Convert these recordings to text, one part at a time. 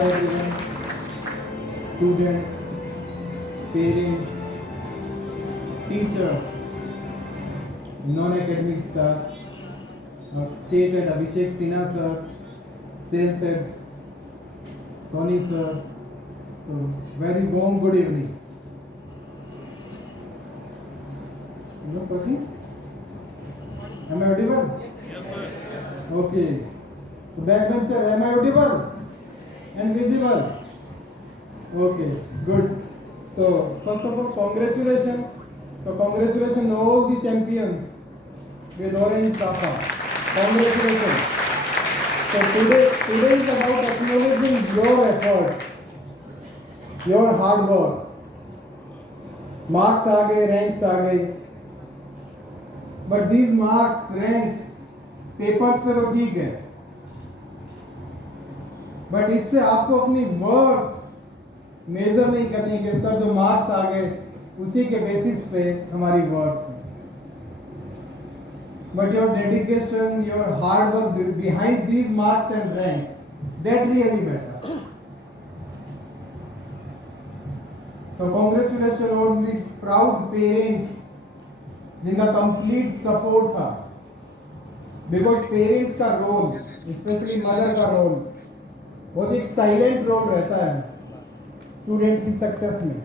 everyone, students, parents, teachers, non-academic staff, State Head Abhishek Sinha sir, Sales Head Sony sir, so very warm good evening. No talking? Am I audible? Yes, sir. Okay. So backbencher, am I audible and visible? Okay, good. So first of all, congratulations. So congratulations all the champions with orange Safa. Congratulations. So today is about acknowledging your effort, your hard work. Marks आ गए, ranks आ गई. But these marks, ranks, papers पे तो ठीक है, but इससे आपको अपनी worth major नहीं करनी कि सर जो मार्क्स आ गए उसी के बेसिस पे हमारी वर्थ है, but your dedication, your hard work behind these marks and ranks, that really matter. So congratulations on the proud parents जिनका कंप्लीट सपोर्ट था, बिकॉज पेरेंट्स का रोल, स्पेशली मदर का रोल, बहुत एक साइलेंट रोल रहता है student की success में.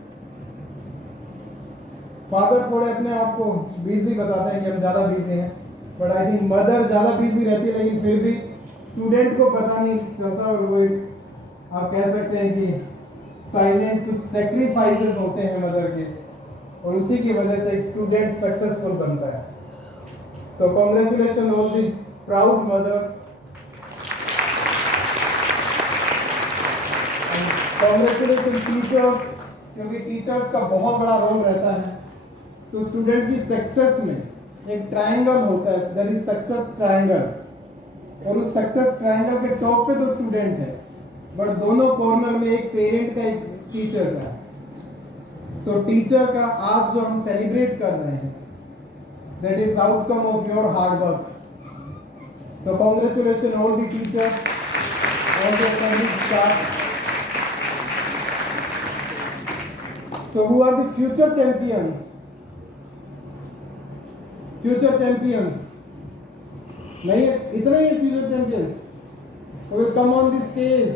फादर थोड़े अपने आप को बिजी बताते हैं कि हम ज़्यादा बिजी हैं, बट आई थिंक मदर ज़्यादा बिजी रहती है, लेकिन फिर भी स्टूडेंट को पता नहीं चलता, और वो आप कह सकते हैं कि साइलेंट कुछ सेक्रीफाइसेस होते हैं मदर के, और उसी की वजह से एक स्टूडेंट सक्सेसफुल बनता है. So congratulations all the proud mother. And congratulations teachers, क्योंकि टीचर्स का बहुत बड़ा रोल रहता है. तो स्टूडेंट की सक्सेस में एक ट्रायंगल होता है, दैट इज सक्सेस ट्रायंगल, और उस सक्सेस ट्रायंगल के टॉप पे तो स्टूडेंट है, बट दोनों कॉर्नर में एक पेरेंट का, एक टीचर का. तो टीचर का आज जो हम सेलिब्रेट कर रहे हैं, that is outcome of your hard work. So congratulations all the teachers, all the academic staff. So who are the future champions? Future champions. नहीं, इतने ही future champions who will come on the stage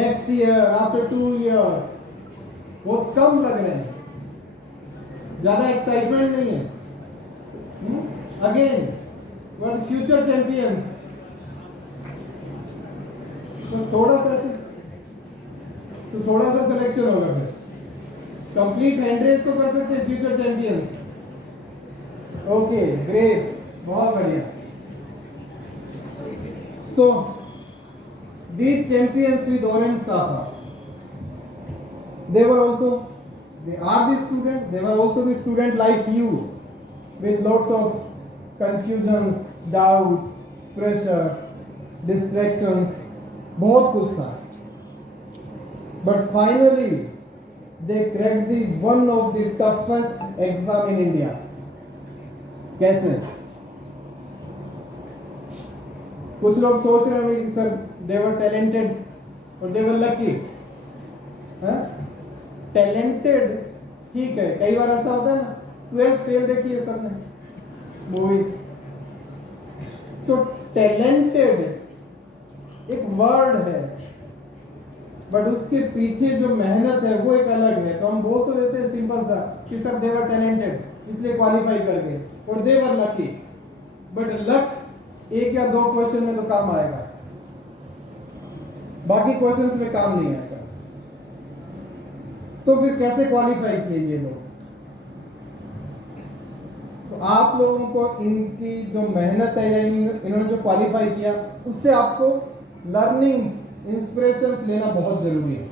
next year, after 2 years. बहुत कम लग रहे हैं, ज्यादा excitement नहीं है. Again, what future champions? तो थोड़ा सा सिलेक्शन होगा, फिर कंप्लीट हैंड्रेस तो कर सकते हैं फ्यूचर चैंपियंस. ओके, ग्रेट, बहुत बढ़िया. सो these champions with orange Safa, they are the students, they were also the student like you, with lots of confusions, doubt, pressure, distractions, बहुत कुछ था. But finally, they cracked the one of the toughest exam in India. कैसे? कुछ लोग सोच रहे होंगे कि सर they were talented और they were lucky. टैलेंटेड ठीक है, कई बार ऐसा होता है ना, 12 फेल देखिए सबने मूवी. सो टैलेंटेड एक वर्ड है, बट उसके पीछे जो मेहनत है वो एक अलग है. तो हम बोल तो देते हैं सिंपल सा कि सर दे वर टैलेंटेड, इसलिए क्वालिफाई कर गए, और दे वर लकी. बट लक एक या दो क्वेश्चन में तो काम आएगा, बाकी क्वेश्चंस में काम नहीं आएगा. तो फिर कैसे क्वालिफाई किए ये लोग? तो आप लोगों को इनकी जो मेहनत है या इन्होंने जो क्वालिफाई किया, उससे आपको लर्निंग्स, इंस्पिरेशंस लेना बहुत जरूरी है.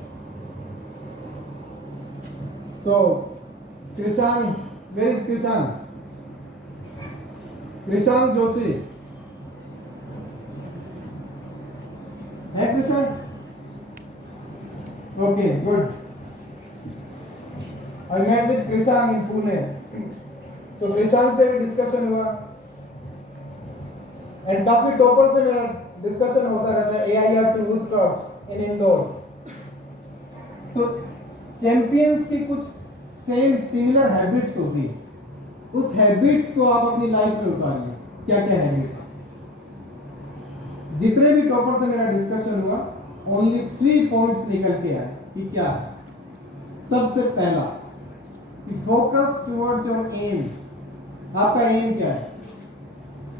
So Krishank, where is Krishank? Krishank Joshi है Krishank? Okay, good. I met with Krishang in Pune. तो कृषांक से भी डिस्कशन हुआ, एंड काफी टॉपर से मेरा डिस्कशन होता रहता है AIR to उत्कर्ष, इन इंदौर। तो चैंपियंस की कुछ सेम सिमिलर हैबिट्स होती है, उस हैबिट्स को आप अपनी लाइफ में उतारिए। क्या क्या हैबिट? जितने भी टॉपर से मेरा डिस्कशन हुआ, ओनली 3 पॉइंट्स निकल के आए कि क्या है। सबसे पहला कि फोकस टुवर्ड्स योर एम। आपका एम क्या है?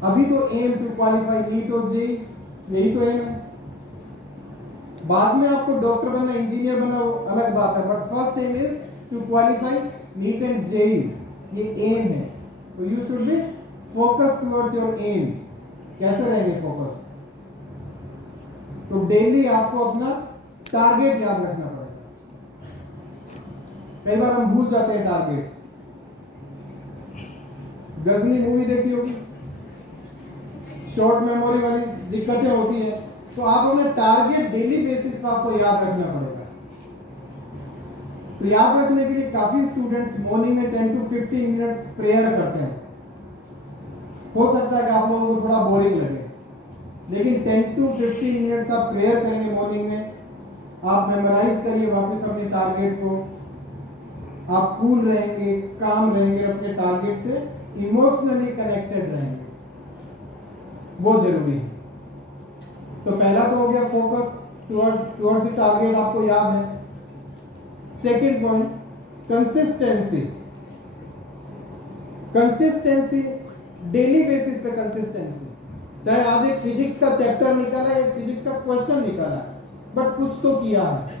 अभी तो एम टू क्वालिफाई नीट और जेईई, यही तो एम है। बाद में आपको डॉक्टर बनना, इंजीनियर बनना, वो अलग बात है, but first aim is to qualify NEET and JEE, ये एम है। तो you should be focus towards your aim. कैसे रहेंगे फोकस? तो डेली आपको अपना टारगेट याद रखना पड़ेगा। कई बार हम भूल जाते हैं टारगेट। गजनी मूवी देखी होगी, शॉर्ट मेमोरी वाली दिक्कतें होती है, तो आप अपने टारगेट डेली बेसिस पर आपको याद रखना पड़ेगा। तो याद रखने के लिए काफी स्टूडेंट्स मॉर्निंग में 10 to 15 मिनट्स प्रेयर करते हैं। हो सकता है कि आप लोगों को थोड़ा बोरिंग लगे, लेकिन 10 to 15 मिनट्स आप प्रेयर करेंगे मॉर्निंग में, आप मेमोराइज करिए वापस अपने टारगेट को, आप कूल रहेंगे, काम रहेंगे, अपने टारगेट से इमोशनली कनेक्टेड रहेंगे, वो जरूरी है। तो पहला तो हो गया फोकस टुवर्ड्स द टारगेट, आपको याद है। Second point, consistency. Consistency, daily basis पे कंसिस्टेंसी। चाहे आज एक फिजिक्स का चैप्टर निकाला है, एक फिजिक्स का क्वेश्चन निकाला है, बट कुछ तो किया है।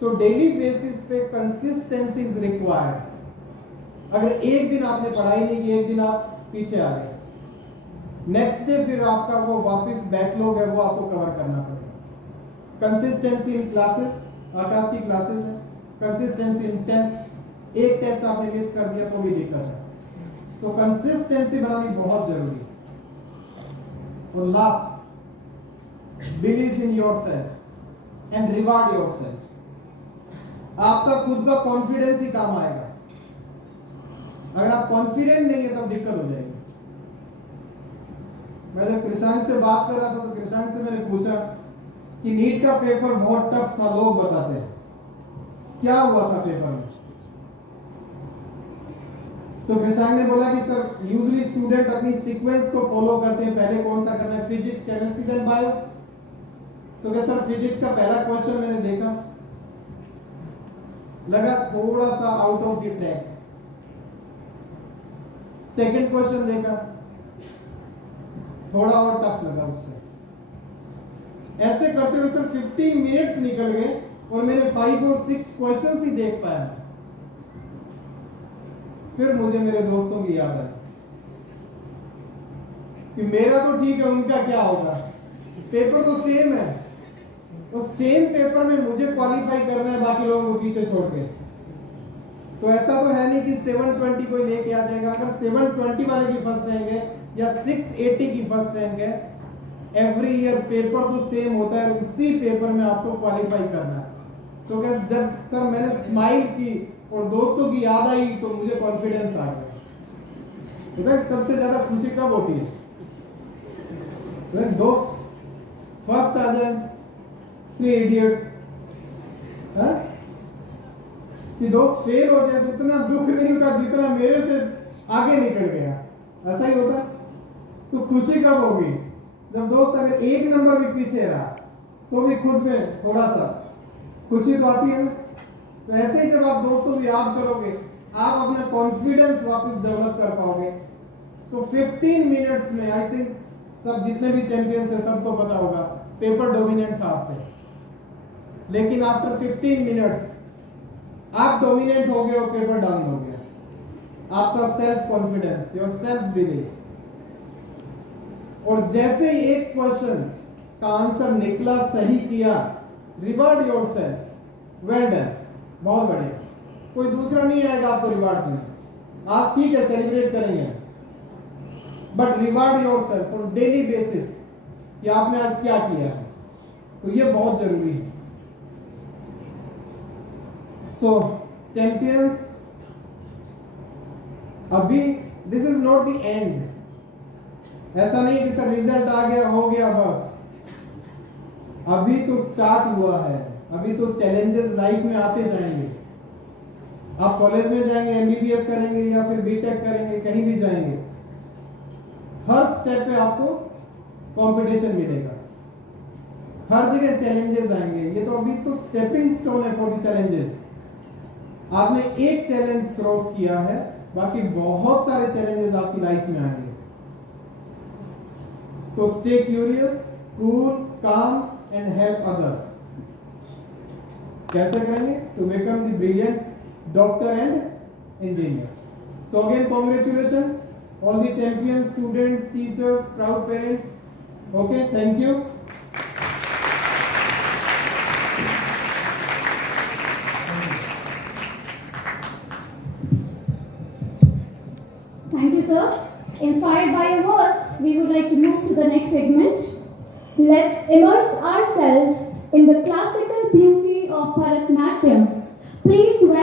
तो डेली बेसिस पे कंसिस्टेंसी इज रिक्वायर्ड। अगर एक दिन आपने पढ़ाई नहीं की, एक दिन आप पीछे आ गए, नेक्स्ट डे फिर आपका वो वापस बैकलॉग है, वो आपको कवर करना पड़ेगा। कंसिस्टेंसी इन क्लासेस, आकाश की क्लासेस है, कंसिस्टेंसी इन टेस्ट। एक टेस्ट आपने मिस कर दिया तो भी दिक्कत है। तो कंसिस्टेंसी बनानी बहुत जरूरी है। और last, believe in yourself and reward yourself. आपका खुद का कॉन्फिडेंस ही काम आएगा। अगर आप कॉन्फिडेंट नहीं है तब दिक्कत हो जाएगी। मैं जब कृषांश से बात कर रहा था तो कृषांश से मैंने पूछा कि नीट का पेपर बहुत टफ था, लोग बताते हैं, क्या हुआ था पेपर में? तो कृषांश ने बोला कि सर यूजुअली स्टूडेंट अपनी सीक्वेंस को फॉलो करते हैं, पहले कौन सा करना है, फिजिक्स, केमिस्ट्री, देन बायो। तो क्या सर फिजिक्स का पहला क्वेश्चन मैंने देखा, लगा थोड़ा सा out of the track. Second question देखा, थोड़ा और टफ लगा उससे। ऐसे करते हुए सर 15 मिनट्स निकल गए और मैंने 5 और 6 क्वेश्चंस ही देख पाया। फिर मुझे मेरे दोस्तों की याद आई कि मेरा तो ठीक है, उनका क्या होगा, पेपर तो सेम है, तो सेम पेपर में मुझे क्वालिफाई करना है, बाकी लोगों को पीछे छोड़ के। तो ऐसा तो है नहीं कि 720 कोई लेके आ जाएगा। अगर 720 वाले की फर्स्ट रैंक है या 680 की फर्स्ट रैंक है, एवरी ईयर पेपर तो सेम होता है, उसी पेपर में आपको क्वालिफाई करना है। तो क्या जब सर मैंने स्माइल की और दोस्तों की याद आई तो मुझे कॉन्फिडेंस आ गया। तो सबसे ज्यादा खुशी कब होती है? दोस्त फर्स्ट आ जाए, 3 इडियट्स, कि दोस्त फेल हो जाए तो इतना दुख नहीं होता जितना मेरे से आगे निकल गया। ऐसा ही होता। तो खुशी कब होगी? जब दोस्त अगर 1 नंबर भी पीछे रहा तो भी खुद में थोड़ा सा खुशी तो आती है ना। तो ऐसे ही जब आप दोस्तों को याद करोगे, आप अपना कॉन्फिडेंस वापस डेवलप कर पाओगे। तो 15 मिनट्स में आई थिंक सब जितने भी चैंपियंस है सबको पता होगा, पेपर डोमिनेंट था आप पे, लेकिन आफ्टर 15 मिनट्स आप डोमिनेंट हो गए और पेपर डाउन हो गया। आपका self confidence, your self belief. और जैसे ही एक क्वेश्चन का आंसर निकला, सही किया, रिवार्ड योरसेल्फ, वेल डन, बहुत बढ़िया। कोई दूसरा नहीं आएगा आपको रिवार्ड देने। आज ठीक है सेलिब्रेट करेंगे, but reward yourself on daily basis कि आपने आज क्या किया है। तो ये बहुत जरूरी है। सो चैंपियंस, अभी this is not the end. ऐसा नहीं कि सर रिजल्ट आ गया, हो गया, बस अभी तो स्टार्ट हुआ है, अभी तो चैलेंजेस लाइफ में आते जाएंगे। आप कॉलेज में जाएंगे, एमबीबीएस करेंगे या फिर बीटेक करेंगे, कहीं भी जाएंगे, हर स्टेप पे आपको कंपटीशन मिलेगा, हर जगह चैलेंजेस आएंगे। ये तो अभी तो स्टेपिंग स्टोन है फॉर द चैलेंजेस। आपने एक चैलेंज क्रॉस किया है, बाकी बहुत सारे चैलेंजेस आपकी लाइफ में आएंगे। तो stay curious, cool, calm and help others. कैसे करेंगे? To become the brilliant doctor and engineer. So again congratulation all the champions, students, teachers, proud parents. Okay, thank you. Thank you, sir. Inspired by your words, we would like to move to the next segment. Let's immerse ourselves in the classical beauty of Bharat